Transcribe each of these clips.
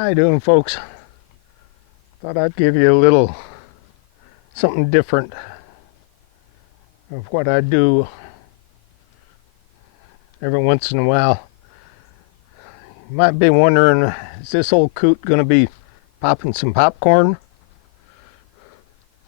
How you doing, folks? Thought I'd give you a little something different of what I do every once in a while. You might be wondering, is this old coot going to be popping some popcorn?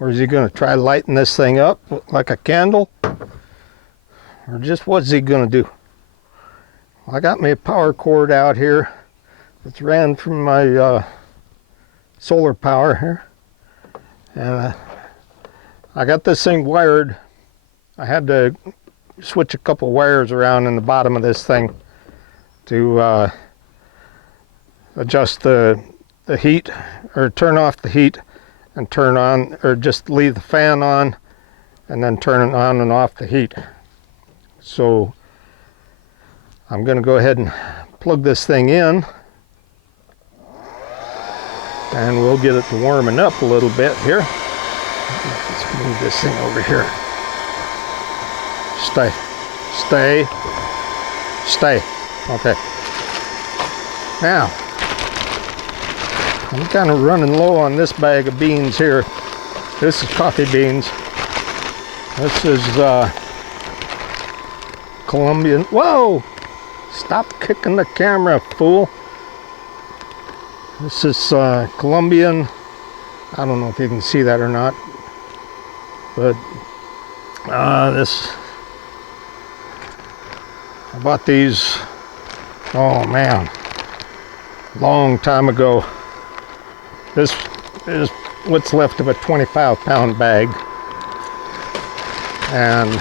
Or is he going to try lighting this thing up like a candle? Or just what's he going to do? I got me a power cord out here that's ran from my solar power here. And I got this thing wired. I had to switch a couple wires around in the bottom of this thing to adjust the heat, or turn off the heat and turn on, or just leave the fan on and then turn it on and off the heat. So I'm going to go ahead and plug this thing in, and we'll get it to warming up a little bit here. Let's move this thing over here. Stay. Okay. Now, I'm kind of running low on this bag of beans here. This is coffee beans. This is Colombian. Whoa! Stop kicking the camera, fool. This is Colombian. I don't know if you can see that or not, but this, I bought these, oh man, long time ago. This is what's left of a 25-pound bag, and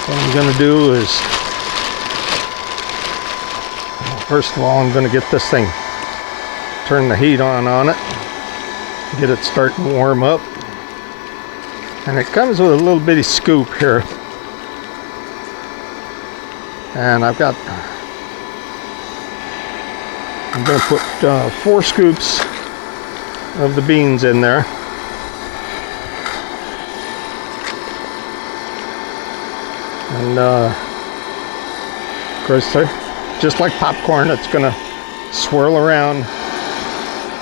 what I'm going to do is, first of all, I'm going to get this thing, turn the heat on it, get it starting to warm up. And it comes with a little bitty scoop here. And I'm going to put 4 scoops of the beans in there. And of course, just like popcorn, it's going to swirl around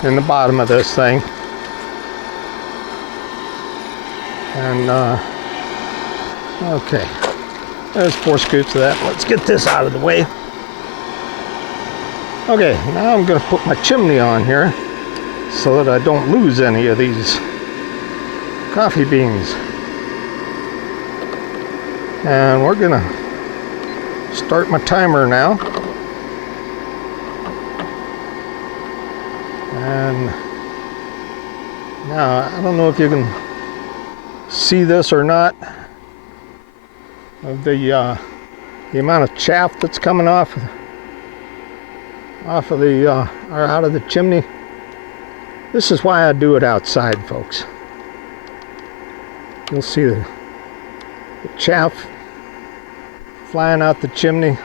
in the bottom of this thing. And okay, there's 4 scoops of that. Let's get this out of the way. Okay, now I'm going to put my chimney on here so that I don't lose any of these coffee beans. And we're going to start my timer now. And now, I don't know if you can see this or not, of the amount of chaff that's coming off of the or out of the chimney. This is why I do it outside, folks. You'll see the chaff flying out the chimney,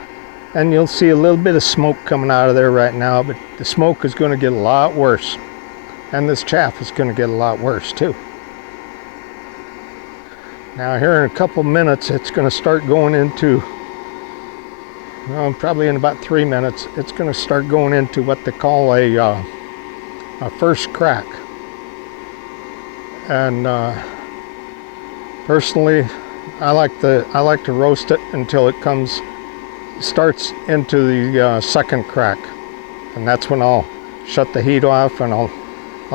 and you'll see a little bit of smoke coming out of there right now, but the smoke is going to get a lot worse, and this chaff is going to get a lot worse too. Now here in a couple minutes, it's going to start going into, well, probably in about 3 minutes, it's going to start going into what they call a first crack. And personally, I like to roast it until it starts into the second crack, and that's when I'll shut the heat off, and I'll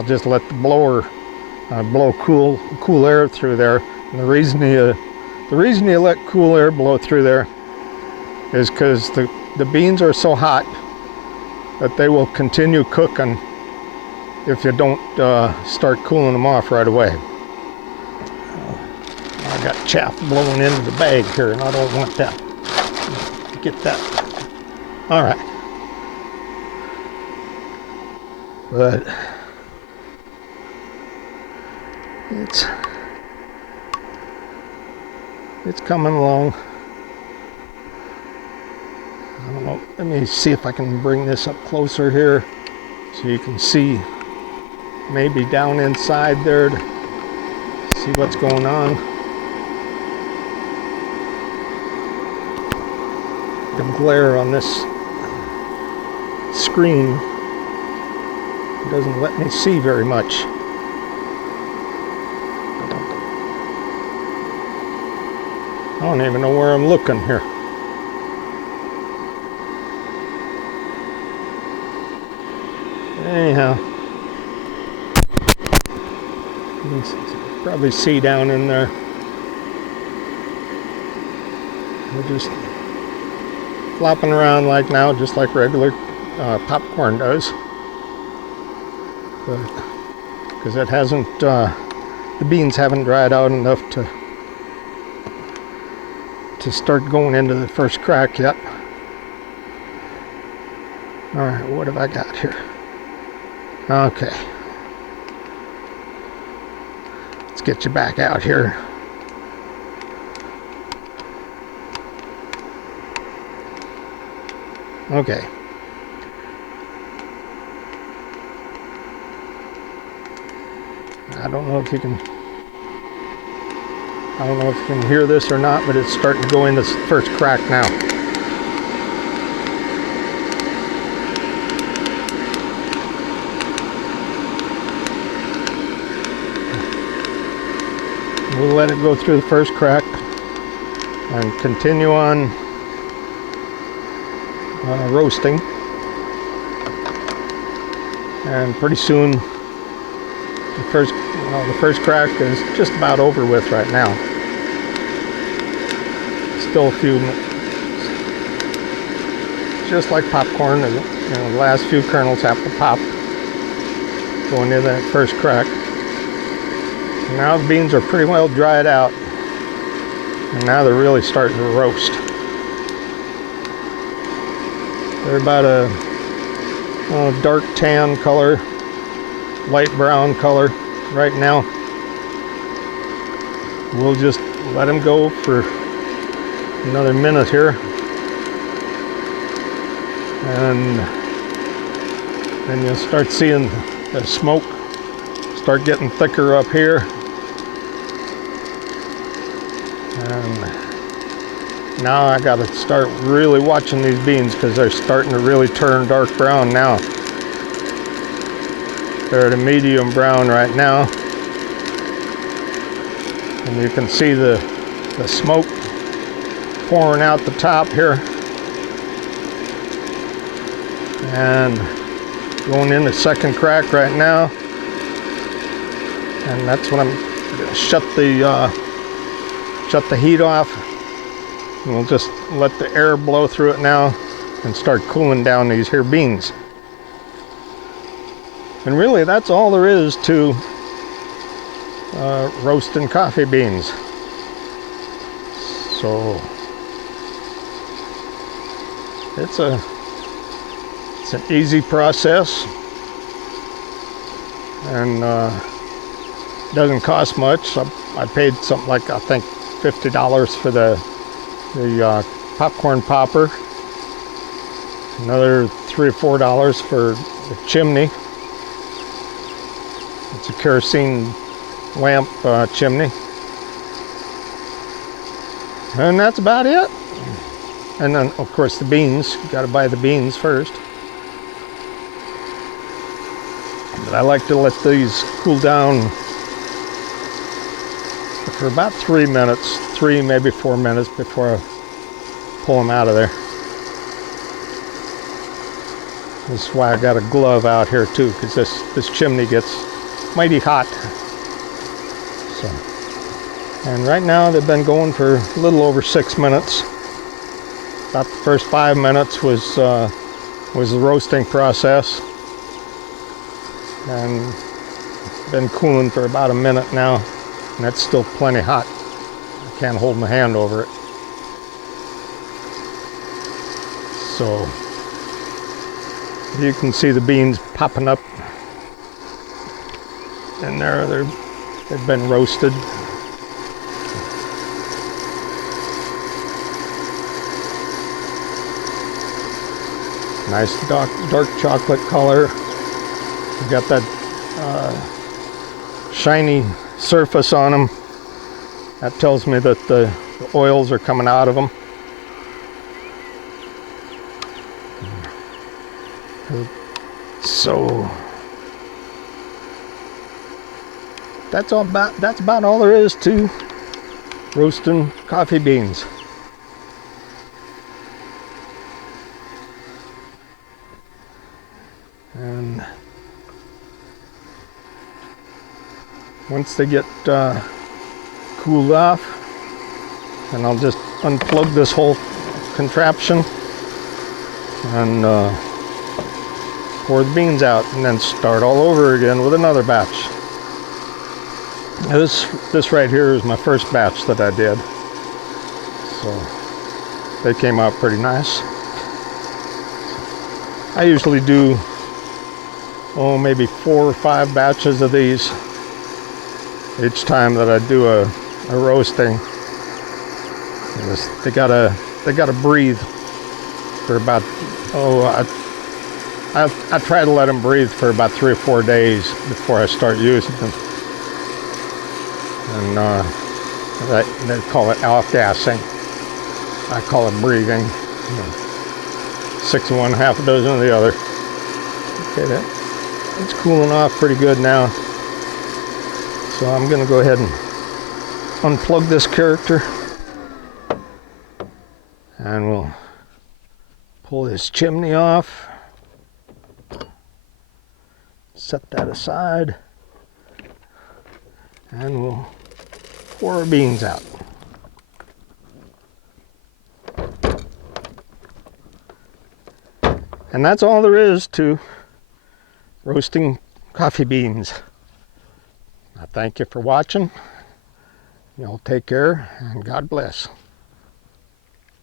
just let the blower blow cool air through there. And the reason you let cool air blow through there is because the beans are so hot that they will continue cooking if you don't start cooling them off right away. I got chaff blowing into the bag here, and I don't want that. Get that. All right. But it's coming along. I don't know. Let me see if I can bring this up closer here so you can see maybe down inside there to see what's going on. The glare on this screen It doesn't let me see very much. I don't even know where I'm looking here. Anyhow, you can probably see down in there. We're just flopping around like now, just like regular popcorn does. Because it hasn't, the beans haven't dried out enough to start going into the first crack yet. All right, what have I got here? Okay. Let's get you back out here. Okay. I don't know if you can hear this or not, but it's starting to go in this first crack now. We'll let it go through the first crack and continue on roasting. And pretty soon the first crack is just about over with right now. Still a few, just like popcorn, the last few kernels have to pop going into that first crack. And now the beans are pretty well dried out, and now they're really starting to roast. They're about a dark tan color, light brown color right now. We'll just let them go for another minute here, and then you'll start seeing the smoke start getting thicker up here, and now I got to start really watching these beans because they're starting to really turn dark brown now. They're at a medium brown right now, and you can see the smoke pouring out the top here, and going in the second crack right now. And that's when I'm gonna shut the heat off, and we'll just let the air blow through it now and start cooling down these here beans. And really, that's all there is to roasting coffee beans. So it's an easy process, and doesn't cost much. I paid something like, I think, $50 for the popcorn popper, another $3 or $4 for the chimney. It's a kerosene lamp chimney, and that's about it. And then, of course, the beans. You got to buy the beans first. But I like to let these cool down for about 3 minutes, 3 maybe 4 minutes before I pull them out of there. This is why I got a glove out here too, because this chimney gets mighty hot. So, and right now they've been going for a little over 6 minutes. About the first 5 minutes was the roasting process, and been cooling for about a minute now, and it's still plenty hot. I can't hold my hand over it. So you can see the beans popping up in there. They've been roasted. Nice dark chocolate color. You got that shiny surface on them. That tells me that the oils are coming out of them. So that's about all there is to roasting coffee beans. And once they get cooled off, and I'll just unplug this whole contraption and pour the beans out, and then start all over again with another batch. This right here is my first batch that I did, so they came out pretty nice. I usually do maybe 4 or 5 batches of these each time that I do a roasting. They gotta breathe for about I try to let them breathe for about 3 or 4 days before I start using them. And they call it off-gassing. I call it breathing. 6 of one, half a dozen of the other. Okay, it's cooling off pretty good now. So I'm gonna go ahead and unplug this character, and we'll pull this chimney off. Set that aside, and we'll pour our beans out. And that's all there is to roasting coffee beans. I thank you for watching. Y'all take care, and God bless.